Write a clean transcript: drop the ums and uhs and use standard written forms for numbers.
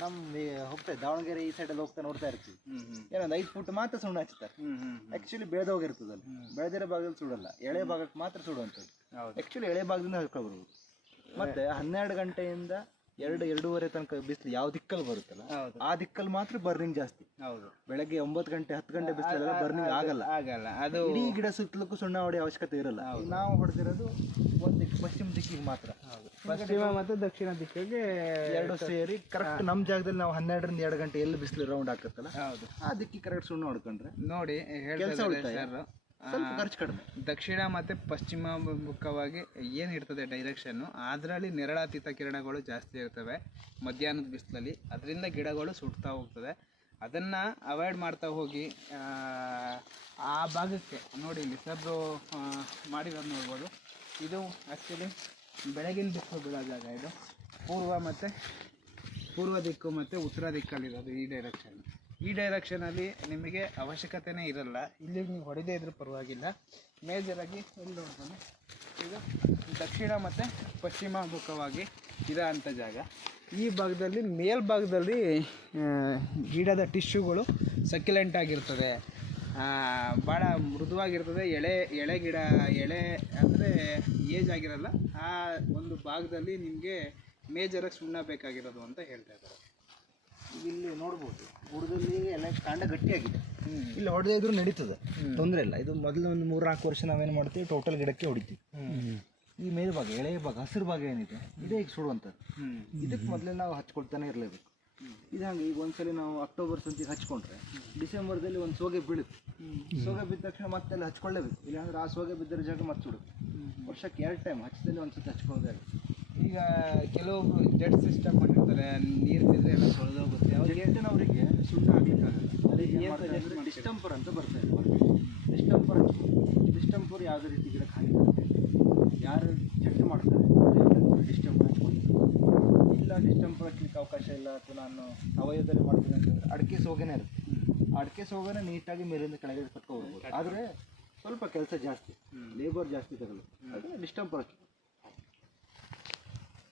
ನಮ್ಮ ಹೋಗ್ತಾರೆ ದಾವಣಗೆರೆ ಈ ಸೈಡಲ್ಲಿ ಹೋಗ್ತಾ ನೋಡ್ತಾ ಇರ್ತೀವಿ. ಏನೊಂದು 5 ಫುಟ್ ಮಾತ್ರ ಸುಣ್ಣ ಹಚ್ತಾರೆ. ಆ್ಯಕ್ಚುಲಿ ಬೆಳೆದೋಗಿರ್ತದಲ್ಲ, ಬೆಳೆದಿರೋ ಭಾಗದಲ್ಲಿ ಸುಡಲ್ಲ, ಎಳೆ ಭಾಗಕ್ಕೆ ಮಾತ್ರ ಸುಡುವಂಥದ್ದು. ಆ್ಯಕ್ಚುಲಿ ಎಳೆ ಭಾಗದಿಂದ ಹಚ್ಕೊಬರ್ಬೋದು. ಮತ್ತು 12 ಗಂಟೆಯಿಂದ 2-2:30 ತನಕ ಬಿಸಿಲು ಯಾವ ದಿಕ್ಕಲ್ಲಿ ಬರುತ್ತಲ್ಲ ಆ ದಿಕ್ಕಲ್ಲಿ ಮಾತ್ರ ಬರ್ನಿಂಗ್ ಜಾಸ್ತಿ. ಬೆಳಗ್ಗೆ 9 ಗಂಟೆ 10 ಗಂಟೆ ಬಿಸಿಲೆಲ್ಲ ಬರ್ನಿಂಗ್ ಆಗಲ್ಲ. ಅದು ಇಡೀ ಗಿಡ ಸುತ್ತಲಕ್ಕೂ ಸುಣ್ಣ ಹೊಡೆಯೋ ಅವಶ್ಯಕತೆ ಇರಲ್ಲ. ನಾವು ಹೊಡೆದಿರೋದು ಒಂದು ದಿಕ್ಕು, ಪಶ್ಚಿಮ ದಿಕ್ಕಿಗೆ ಮಾತ್ರ. ಪಶ್ಚಿಮ ಮತ್ತು ದಕ್ಷಿಣ ದಿಕ್ಕಿಗೆ ಎರಡು ಸೇರಿ ಕರೆಕ್ಟ್ ನಮ್ಮ ಜಾಗದಲ್ಲಿ ನಾವು 12ರಿಂದ 2 ಗಂಟೆ ಎಲ್ಲಿ ಬಿಸಿಲು ರೌಂಡ್ ಹಾಕತ್ತಲ್ಲ ಆ ದಿಕ್ಕಿ ಕರೆಕ್ಟ್ ಸುಣ್ಣ ಹೊಡ್ಕೊಂಡ್ರೆ ನೋಡಿ ಕೆಲಸ ಉಳಿತಾಯ, ಸ್ವಲ್ಪ ಖರ್ಚು ಕಡಿಮೆ. ದಕ್ಷಿಣ ಮತ್ತು ಪಶ್ಚಿಮ ಮುಖವಾಗಿ ಏನಿರ್ತದೆ ಡೈರೆಕ್ಷನ್ನು, ಅದರಲ್ಲಿ ನೆರಳಾತೀತ ಕಿರಣಗಳು ಜಾಸ್ತಿ ಇರ್ತವೆ ಮಧ್ಯಾಹ್ನದ ಬಿಸಿಲಲ್ಲಿ. ಅದರಿಂದ ಗಿಡಗಳು ಸುಡ್ತಾ ಹೋಗ್ತದೆ. ಅದನ್ನು ಅವಾಯ್ಡ್ ಮಾಡ್ತಾ ಹೋಗಿ ಆ ಭಾಗಕ್ಕೆ ನೋಡಿ, ಇಲ್ಲಿ ಸಬ್ರು ಮಾಡಿರೋದು ನೋಡ್ಬೋದು. ಇದು ಆ್ಯಕ್ಚುಲಿ ಬೆಳಗಿನ ಬಿಸಿಲು ಬೀಳೋ ಜಾಗ. ಇದು ಪೂರ್ವ ದಿಕ್ಕು ಮತ್ತು ಉತ್ತರ ದಿಕ್ಕಲ್ಲಿರೋದು ಈ ಡೈರೆಕ್ಷನ್. ಈ ಡೈರೆಕ್ಷನಲ್ಲಿ ನಿಮಗೆ ಅವಶ್ಯಕತೆನೇ ಇರಲ್ಲ. ಇಲ್ಲಿ ನೀವು ಹೊಡೆದೇ ಇದ್ರೂ ಪರವಾಗಿಲ್ಲ. ಮೇಜರಾಗಿ ಎಲ್ಲಿ ನೋಡ್ತಾನೆ ಇದು ದಕ್ಷಿಣ ಮತ್ತು ಪಶ್ಚಿಮ ಮುಖವಾಗಿ ಇರೋ ಅಂಥ ಜಾಗ. ಈ ಭಾಗದಲ್ಲಿ ಮೇಲ್ಭಾಗದಲ್ಲಿ ಗಿಡದ ಟಿಶ್ಯೂಗಳು ಸಕ್ಯುಲೆಂಟ್ ಆಗಿರ್ತದೆ, ಭಾಳ ಮೃದುವಾಗಿರ್ತದೆ. ಎಳೆ ಗಿಡ ಅಂದರೆ ಏಜ್ ಆಗಿರಲ್ಲ. ಆ ಒಂದು ಭಾಗದಲ್ಲಿ ನಿಮಗೆ ಮೇಜರಾಗಿ ಸುಣ್ಣ ಬೇಕಾಗಿರೋದು ಅಂತ ಹೇಳ್ತಾ ಇದ್ದಾರೆ. ಇಲ್ಲಿ ನೋಡ್ಬೋದು ಬುಡದಲ್ಲಿ ಎಲ್ಲ ಕಾಂಡ ಗಟ್ಟಿಯಾಗಿದೆ. ಇಲ್ಲಿ ಹೊಡೆದೇ ಇದ್ರೂ ನಡೀತದೆ, ತೊಂದರೆ ಇಲ್ಲ. ಇದು ಮೊದಲು ಒಂದು 3-4 ವರ್ಷ ನಾವೇನು ಮಾಡ್ತೀವಿ, ಟೋಟಲ್ ಗಿಡಕ್ಕೆ ಹೊಡಿತೀವಿ. ಈ ಮೇಲ್ಭಾಗ ಎಳೆಯ ಭಾಗ ಹಸಿರು ಭಾಗ ಏನಿದೆ ಇದೇ ಈಗ ಸುಡುವಂಥದ್ದು. ಇದಕ್ಕೆ ಮೊದಲೇ ನಾವು ಹಚ್ಕೊಳ್ತಾನೆ ಇರಲೇಬೇಕು. ಇದು ಹಂಗೆ ಈಗ ಒಂದ್ಸಲಿ ನಾವು ಅಕ್ಟೋಬರ್ ಸಂತಿಗೆ ಹಚ್ಕೊಂಡ್ರೆ ಡಿಸೆಂಬರ್ದಲ್ಲಿ ಒಂದು ಸೋಗೆ ಬೀಳುತ್ತೆ. ಸೋಗೆ ಬಿದ್ದ ತಕ್ಷಣ ಮತ್ತೆ ಅಲ್ಲಿ ಹಚ್ಕೊಳ್ಳೇಬೇಕು. ಇಲ್ಲಾಂದ್ರೆ ಆ ಸೋಗೆ ಬಿದ್ದಿರೋ ಜಾಗ ಮತ್ತೆ ಸುಡುತ್ತೆ. ವರ್ಷಕ್ಕೆ 2 ಟೈಮ್ ಹಚ್ಚದಲ್ಲಿ ಒಂದು ಸತಿ ಹಚ್ಕೊಳ್ಳೋದಾಗುತ್ತೆ. ಈಗ ಕೆಲವೊಬ್ರು ಜೆಟ್ ಸಿಸ್ಟಮ್ ಮಾಡಿರ್ತಾರೆ, ನೀರು ಬಿದ್ದರೆ ಎಲ್ಲ ತೊಳೆದೋಗುತ್ತೆ. ಅವ್ರಿಗೆ ಅವರಿಗೆ ಸುಣ್ಣ ಆಗಲಿಕ್ಕಾಗಲ್ಲ. ಅದಕ್ಕೆ ಡಿಸ್ಟಂಪರ್ ಅಂತ ಬರ್ತಾ ಇದೆ. ಡಿಸ್ಟಂಪರ್ ಯಾವುದೇ ರೀತಿ ಗಿಡಕ್ಕೆ ಹಾನಿ ಬರುತ್ತೆ. ಯಾರು ಚೆಕ್ ಮಾಡ್ತಾರೆ ಡಿಸ್ಟಂಪರ್ ಹಚ್ಕೊಳ್ತಾರೆ. ಇಲ್ಲ ಡಿಸ್ಟಂಪರ್ ಹಚ್ಲಿಕ್ಕೆ ಅವಕಾಶ ಇಲ್ಲ ಅಥವಾ ನಾನು ಅವಯವದಲ್ಲಿ ಮಾಡ್ತೀನಿ ಅಂತಂದರೆ ಅಡಿಕೆ ಸೋಗೆನೇ ಇರುತ್ತೆ. ಅಡಿಕೆ ಸೋಗೆನೇ ನೀಟಾಗಿ ಮೇಲಿಂದ ಕೆಳಗೆ ಕಟ್ಕೊಳ್ಬೋದು. ಆದರೆ ಸ್ವಲ್ಪ ಕೆಲಸ ಜಾಸ್ತಿ, ಲೇಬರ್ ಜಾಸ್ತಿ ತಗೊಳ್ಳುತ್ತೆ. ಅದೇ ಡಿಸ್ಟಂಪರ್